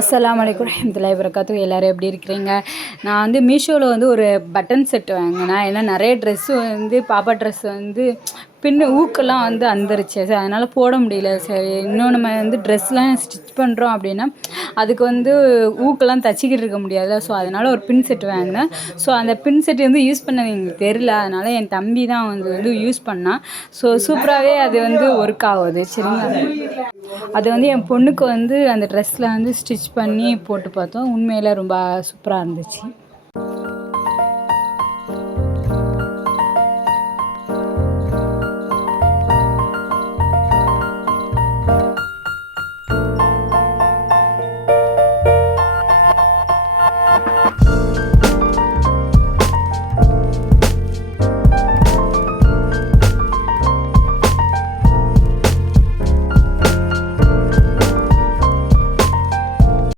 அஸ்ஸலாமு அலைக்கும் வரஹ்மத்துல்லாஹி வபரகாத்துஹு. எல்லோரும் எப்படி இருக்கிறீங்க? நான் வந்து மீஷோவில் வந்து ஒரு பட்டன் செட் வாங்கினேன். ஏன்னா நிறைய ட்ரெஸ்ஸு வந்து பாப்பா ட்ரெஸ் வந்து பின்னு ஊக்கெல்லாம் வந்து அந்துருச்சு. சரி, அதனால் போட முடியல. சரி, இன்னும் நம்ம வந்து ட்ரெஸ்லாம் ஸ்டிச் பண்ணுறோம் அப்படின்னா அதுக்கு வந்து ஊக்கெல்லாம் தச்சிக்கிட்டு இருக்க முடியாதுல்ல. ஸோ அதனால் ஒரு பின் செட் வாங்கினேன். ஸோ அந்த பின் செட் வந்து யூஸ் பண்ணது எங்களுக்கு தெரில. அதனால் என் தம்பி தான் வந்து யூஸ் பண்ணான். ஸோ சூப்பராகவே அது வந்து ஒர்க் ஆகுது. சரிங்களா, அது வந்து என் பொண்ணுக்கு வந்து அந்த ட்ரெஸ்ஸில் வந்து ஸ்டிச் பண்ணி போட்டு பார்த்தோம். உண்மையில் ரொம்ப சூப்பராக இருந்துச்சு.